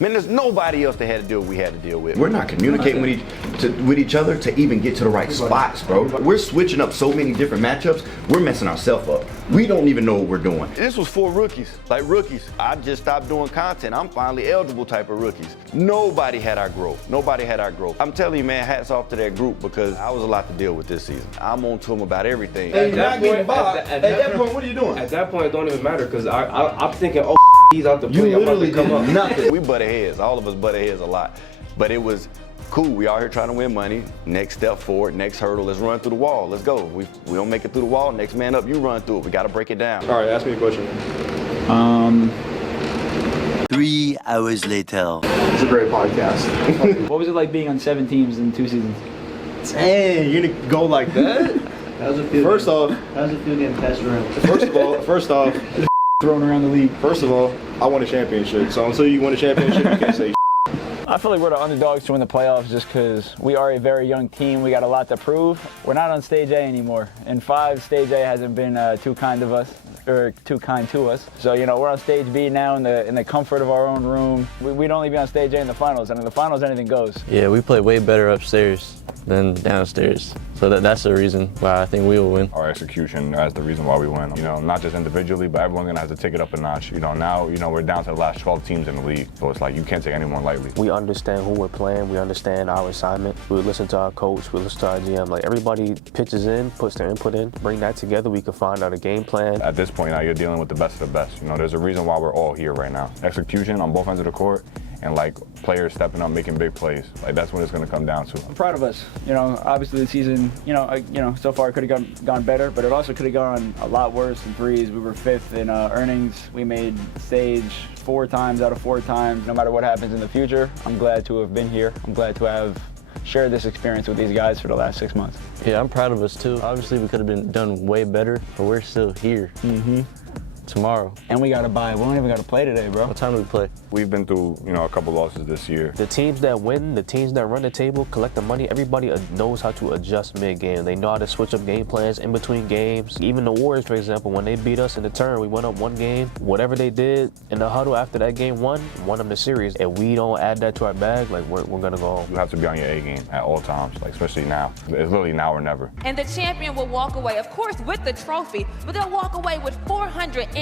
Man, there's nobody else that had to deal with what we had to deal with. We're not communicating with each other to even get to the right spots, bro. We're switching up so many different matchups, we're messing ourselves up. We don't even know what we're doing. This was for rookies, like rookies. I just stopped doing content. I'm finally eligible type of rookies. Nobody had our growth. Nobody had our growth. I'm telling you, man, hats off to that group because I was a lot to deal with this season. I'm on to them about everything. Hey, at that point, what are you doing? At that point, it don't even matter because I'm thinking, oh, he's out the play. You literally did nothing. We butted heads. All of us butted heads a lot. But it was cool. We out here trying to win money. Next step forward, next hurdle, let's run through the wall. Let's go. We don't make it through the wall. Next man up, you run through it. We got to break it down. All right, ask me a question. 3 hours later. It's a great podcast. What was it like being on 7 teams in 2 seasons? Dang, you're gonna go like that? How's it feel? First off, how's it feel getting passed around? First off, Thrown around the league. first of all, I won a championship. So until you win a championship, you can't say. I feel like we're the underdogs to win the playoffs just because we are a very young team. We got a lot to prove. We're not on Stage A anymore. In 5, Stage A hasn't been too kind to us. So, you know, we're on Stage B now in the comfort of our own room. We'd only be on Stage A in the finals, and in the finals, anything goes. Yeah, we play way better upstairs than downstairs. So that's the reason why I think we will win. Our execution is the reason why we win. You know, not just individually, but everyone's gonna have to take it up a notch. You know, now, we're down to the last 12 teams in the league. So it's like, you can't take anyone lightly. We understand who we're playing. We understand our assignment. We listen to our coach. We listen to our GM. Like, everybody pitches in, puts their input in. Bring that together. We can find out a game plan. At this point now, you're dealing with the best of the best. You know, there's a reason why we're all here right now. Execution on both ends of the court, and like players stepping up, making big plays. Like, that's what it's going to come down to. I'm proud of us. You know, obviously the season, so far it could have gone better, but it also could have gone a lot worse in threes. We were 5th in earnings. We made stage 4 times out of 4 times. No matter what happens in the future, I'm glad to have been here. I'm glad to have shared this experience with these guys for the last 6 months. Yeah, I'm proud of us too. Obviously, we could have been done way better, but we're still here. Tomorrow. And we got to buy. We don't even got to play today, bro. What time do we play? We've been through, a couple losses this year. The teams that win, the teams that run the table, collect the money, everybody knows how to adjust mid-game. They know how to switch up game plans in between games. Even the Warriors, for example, when they beat us in the turn, we went up 1 game. Whatever they did in the huddle after that game won them the series. If we don't add that to our bag, like, we're going to go home. You have to be on your A game at all times, like, especially now. It's literally now or never. And the champion will walk away, of course, with the trophy, but they'll walk away with $450,000.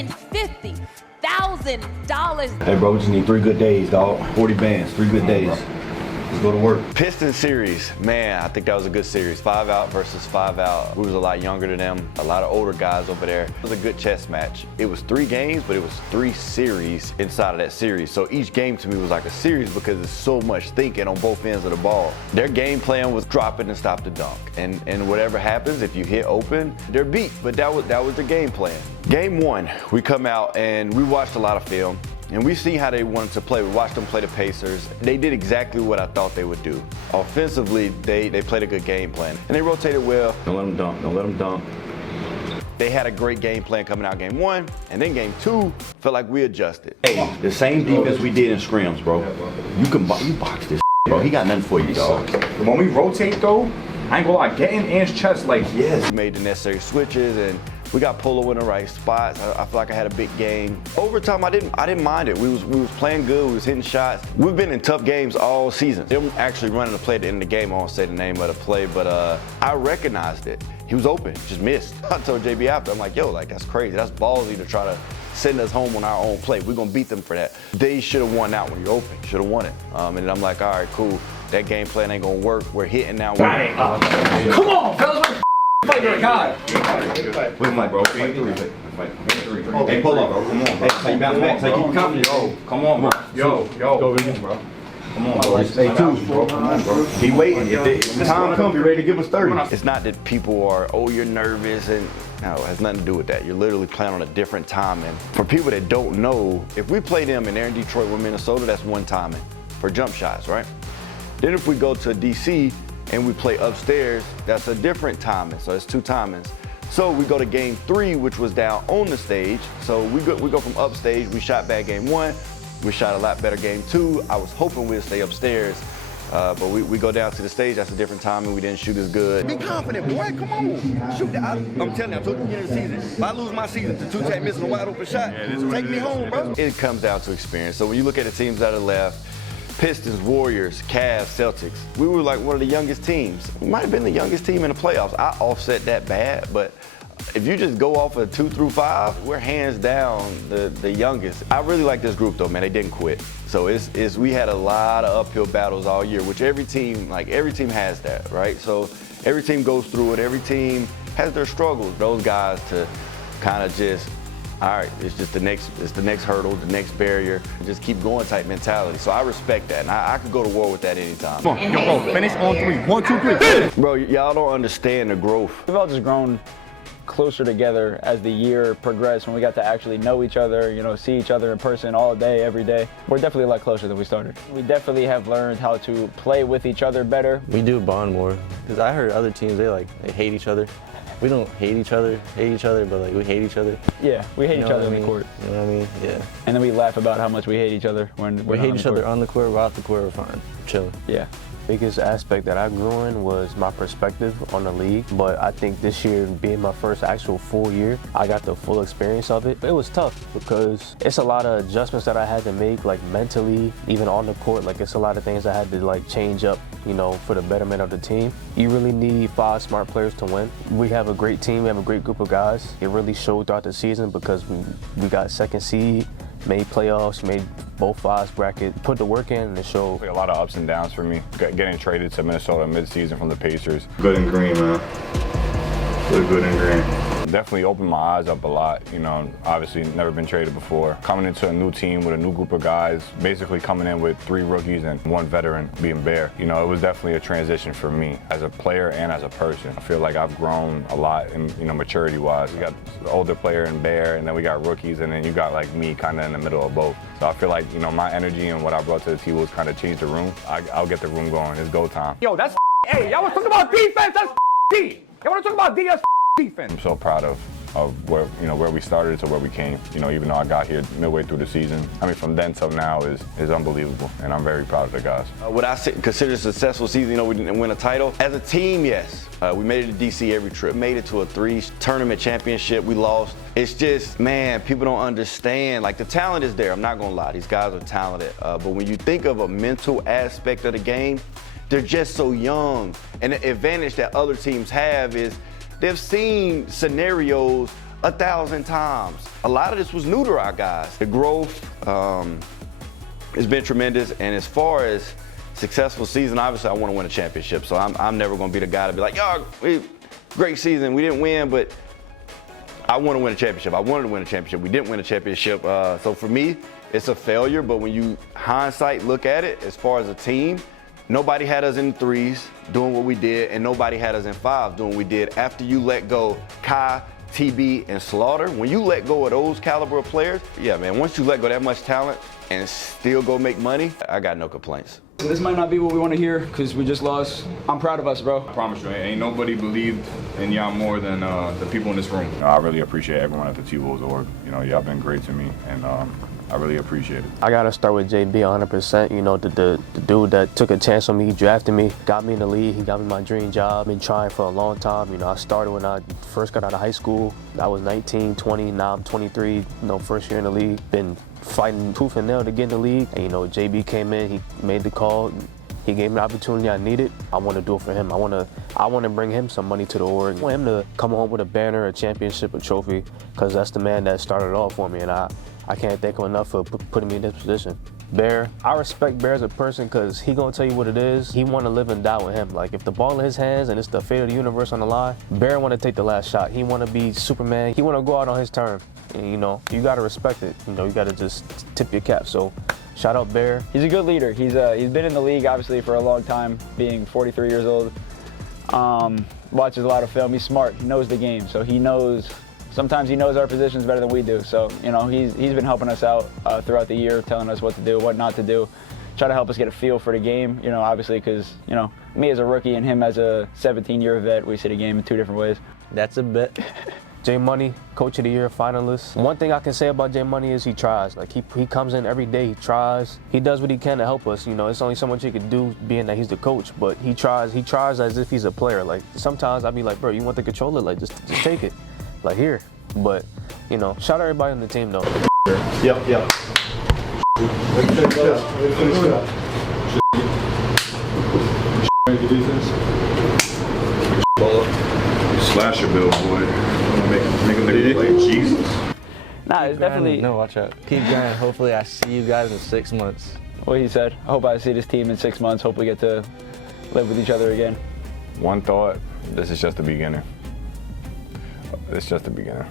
Hey, bro, we just need 3 good days, dog. 40 bands, 3 good days. Let's go to work. Pistons series, man, I think that was a good series. 5 out versus 5 out. We was a lot younger than them, a lot of older guys over there. It was a good chess match. It was 3 games, but it was 3 series inside of that series. So each game to me was like a series because there's so much thinking on both ends of the ball. Their game plan was drop it and stop the dunk. And whatever happens, if you hit open, they're beat. But that was the game plan. Game 1, we come out and we watched a lot of film. And we see how they wanted to play. We watched them play the Pacers. They did exactly what I thought they would do. Offensively, they played a good game plan. And they rotated well. Don't let them dunk. Don't let them dunk. They had a great game plan coming out game 1. And then game 2, felt like we adjusted. Hey, the same defense we did in scrims, bro. You box this, bro. He got nothing for you, dog. When we rotate, though, I ain't gonna lie, get in Ant's chest like, yes. We made the necessary switches, and we got Polo in the right spots. I feel like I had a big game. Overtime, I didn't mind it. We was playing good. We was hitting shots. We've been in tough games all season. Them actually running the play at the end of the game. I won't say the name of the play, but I recognized it. He was open, just missed. I told JB after, I'm like, yo, like, that's crazy. That's ballsy to try to send us home on our own play. We're gonna beat them for that. They should have won that when you're open. Should have won it. And then I'm like, all right, cool. That game plan ain't gonna work. We're hitting now. come on, fellas. Fight your guy. Wait, my bro. Hey, pull up, bro. Come on, bro. Hey, bounce back. Hey, keep confident. Yo, come on, bro. Yo. Go again, bro. Come on, bro. Stay tuned, bro. Come on, bro. Be waiting. If the time comes, be ready to give us 30. It's not that people are, you're nervous, and no, it has nothing to do with that. You're literally playing on a different timing. For people that don't know, if we play them and they're in Detroit with Minnesota, that's 1 timing for jump shots, right? Then if we go to DC and we play upstairs, that's a different timing, so it's 2 timings. So we go to game 3, which was down on the stage. So we go from upstage, we shot bad game 1, we shot a lot better game 2. I was hoping we'd stay upstairs. But we go down to the stage, that's a different time, and we didn't shoot as good. Be confident, boy. Come on. Shoot that. I'm telling you, I told you at the beginning of the season. If I lose my season to two-tap missing a wide open shot, take me home, bro. It comes down to experience. So when you look at the teams that are left, Pistons, Warriors, Cavs, Celtics, we were like one of the youngest teams. We might have been the youngest team in the playoffs. I offset that bad, but if you just go off of 2 through 5, we're hands down the youngest. I really like this group though, man. They didn't quit. So we had a lot of uphill battles all year, which every team has that, right? So every team goes through it. Every team has their struggles. Those guys to kind of just, all right, it's the next hurdle, the next barrier, just keep going type mentality. So I respect that, and I could go to war with that anytime. Come on, yo, bro, finish on 3. 1, 2, 3. Bro, y'all don't understand the growth. We've all just grown closer together as the year progressed, when we got to actually know each other, you know, see each other in person all day, every day. We're definitely a lot closer than we started. We definitely have learned how to play with each other better. We do bond more, because I heard other teams, they hate each other. We don't hate each other, but like we hate each other. Yeah, we hate each other on the court. You know what I mean? Yeah. And then we laugh about how much we hate each other when we hate each other on the court, we're off the court, we're fine, chilling. Yeah. Biggest aspect that I grew in was my perspective on the league, but I think this year, being my first actual full year, I got the full experience of it. It was tough because it's a lot of adjustments that I had to make, like mentally, even on the court. Like, it's a lot of things I had to like change up, you know, for the betterment of the team. You really need 5 smart players to win. We have a great team, we have a great group of guys. It really showed throughout the season because we got second seed, made playoffs, made both 5s bracket, put the work in, and it showed. Like a lot of ups and downs for me. Getting traded to Minnesota mid-season from the Pacers. Good and green, man. Good and green. Definitely opened my eyes up a lot. You know, obviously never been traded before. Coming into a new team with a new group of guys, basically coming in with 3 rookies and 1 veteran being Bear. You know, it was definitely a transition for me as a player and as a person. I feel like I've grown a lot in, you know, maturity-wise. We got the older player in Bear, and then we got rookies, and then you got like me kind of in the middle of both. So I feel like, you know, my energy and what I brought to the T-Wolves kind of changed the room. I'll get the room going. It's go time. Yo, that's hey, y'all want to talk about defense? That's D. Y'all want to talk about D? That's defense. I'm so proud of where, you know, where we started to where we came. You know, even though I got here midway through the season, I mean, from then till now is unbelievable, and I'm very proud of the guys. What I consider a successful season, you know, we didn't win a title. As a team, yes, we made it to DC every trip. Made it to a 3 tournament championship. We lost. It's just, man, people don't understand. Like, the talent is there. I'm not gonna lie. These guys are talented. But when you think of a mental aspect of the game, they're just so young. And the advantage that other teams have is they've seen scenarios 1,000 times. A lot of this was new to our guys. The growth has been tremendous, and as far as successful season, obviously I want to win a championship, so I'm never going to be the guy to be like, yo, great season, we didn't win, but I want to win a championship. I wanted to win a championship. We didn't win a championship, so for me, it's a failure, but when you hindsight look at it, as far as a team, nobody had us in 3s doing what we did, and nobody had us in 5s doing what we did. After you let go Kai, TB, and Slaughter, when you let go of those caliber of players, yeah, man, once you let go that much talent and still go make money, I got no complaints. This might not be what we want to hear because we just lost. I'm proud of us, bro. I promise you, ain't nobody believed in y'all more than the people in this room. You know, I really appreciate everyone at the T-Wolves org. You know, y'all been great to me, and I really appreciate it. I gotta start with JB 100%. You know, the dude that took a chance on me, drafted me, got me in the league. He got me my dream job. Been trying for a long time. You know, I started when I first got out of high school. I was 19, 20. Now I'm 23. You know, first year in the league. Been fighting tooth and nail to get in the league. And, you know, JB came in. He made the call. He gave me the opportunity I needed. I want to do it for him. I want to bring him some money to the org. I want him to come home with a banner, a championship, a trophy, because that's the man that started it all for me. And I can't thank him enough for putting me in this position. Bear, I respect Bear as a person because he gonna tell you what it is. He wanna live and die with him. Like, if the ball in his hands and it's the fate of the universe on the line, Bear wanna take the last shot. He wanna be Superman. He wanna go out on his terms. And, you know, you gotta respect it. You know, you gotta just tip your cap. So, shout out Bear. He's a good leader. He's been in the league, obviously, for a long time, being 43 years old. Watches a lot of film. He's smart. He knows the game. So he knows, sometimes he knows our positions better than we do. So, you know, he's been helping us out throughout the year, telling us what to do, what not to do, try to help us get a feel for the game, you know, obviously, because, you know, me as a rookie and him as a 17-year vet, we see the game in 2 different ways. That's a bet. J Money, Coach of the Year finalist. One thing I can say about J Money is he tries. Like he comes in every day, he tries. He does what he can to help us. You know, it's only so much he can do being that he's the coach, but he tries as if he's a player. Like sometimes I'd be like, bro, you want the controller? Like just take it. Like here. But, you know, shout out everybody on the team though. Yep. Slasher bill, boy. Make a nigga look like Jesus. Nah, it's definitely. No, watch out. Keep grinding. Hopefully, I see you guys in 6 months. What he said. I hope I see this team in 6 months. Hope we get to live with each other again. One thought, this is just the beginning. It's just the beginning.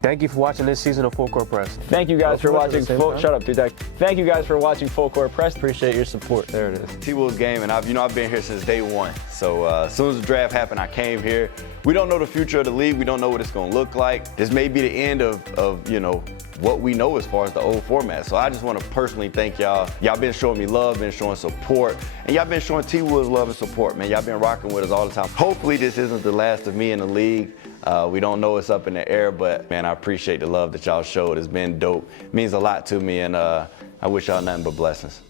Thank you for watching this season of Full Court Press. Thank you guys for watching. Shut up, Dudek. Thank you guys for watching Full Court Press. Appreciate your support. There it is. T-Wolves game, and I've been here since day one. So as soon as the draft happened, I came here. We don't know the future of the league. We don't know what it's going to look like. This may be the end of you know, what we know as far as the old format. So I just want to personally thank y'all. Y'all been showing me love, been showing support, and y'all been showing T-Wolves love and support, man. Y'all been rocking with us all the time. Hopefully this isn't the last of me in the league. We don't know what's up in the air, but man, I appreciate the love that y'all showed. It's been dope. It means a lot to me, and I wish y'all nothing but blessings.